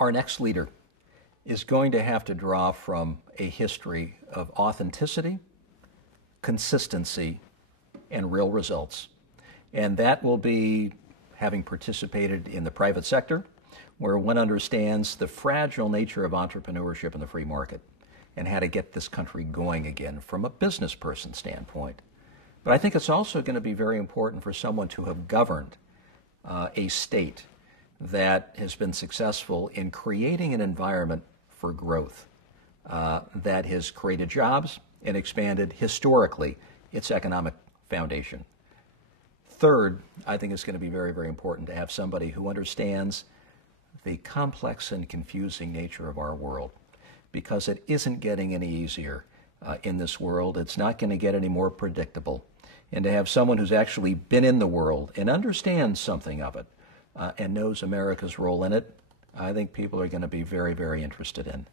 Our next leader is going to have to draw from a history of authenticity, consistency, and real results. And that will be having participated in the private sector, where one understands the fragile nature of entrepreneurship in the free market and how to get this country going again from a business person standpoint. But I think it's also going to be very important for someone to have governed a state that has been successful in creating an environment for growth that has created jobs and expanded historically its economic foundation. Third, I think it's going to be very, very important to have somebody who understands the complex and confusing nature of our world, because it isn't getting any easier in this world. It's not going to get any more predictable. And to have someone who's actually been in the world and understands something of it and knows America's role in it, I think people are going to be very, very interested in.